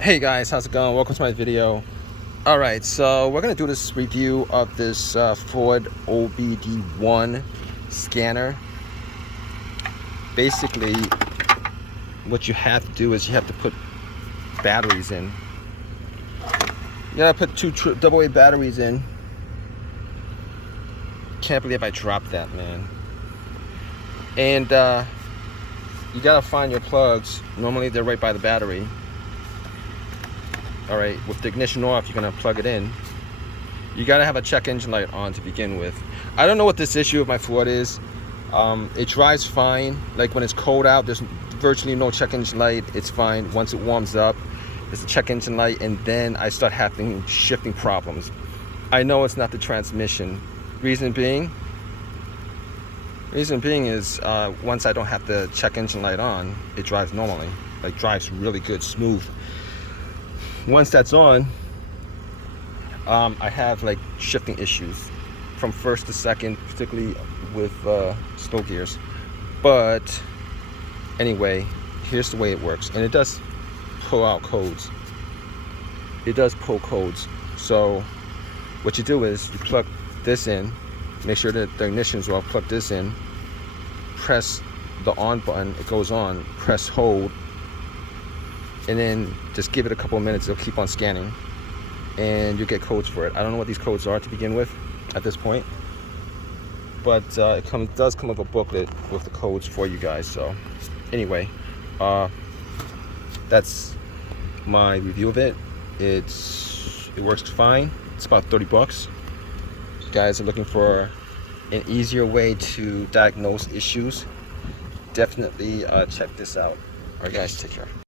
Hey guys, how's it going? Welcome to my video. Alright, so we're gonna do this review of this Ford OBD1 scanner. Basically, what you have to do is you have to put batteries in. You gotta put two AA batteries in. Can't believe I dropped that, man. And you gotta find your plugs. Normally they're right by the battery. Alright, with the ignition off, you're gonna plug it in. You gotta have a check engine light on to begin with. I don't know what this issue of my Ford is. It drives fine. Like when it's cold out, there's virtually no check engine light. It's fine. Once it warms up, there's a check engine light, and then I start having shifting problems. I know it's not the transmission. Reason being is once I don't have the check engine light on, it drives normally. Like drives really good, smooth. Once that's on, I have like shifting issues from first to second, particularly with slow gears. But anyway, here's the way it works, and it does pull out codes. It does pull codes. So what you do is you plug this in, make sure that the ignition's off, plug this in, press the on button, it goes on, press hold, and then just give it a couple of minutes. It'll keep on scanning and you'll get codes for it. I don't know what these codes are to begin with at this point, but it does come with a booklet with the codes for you guys. So anyway, that's my review of it. It works fine. It's about 30 bucks. If you guys are looking for an easier way to diagnose issues, definitely check this out. Alright guys, take care.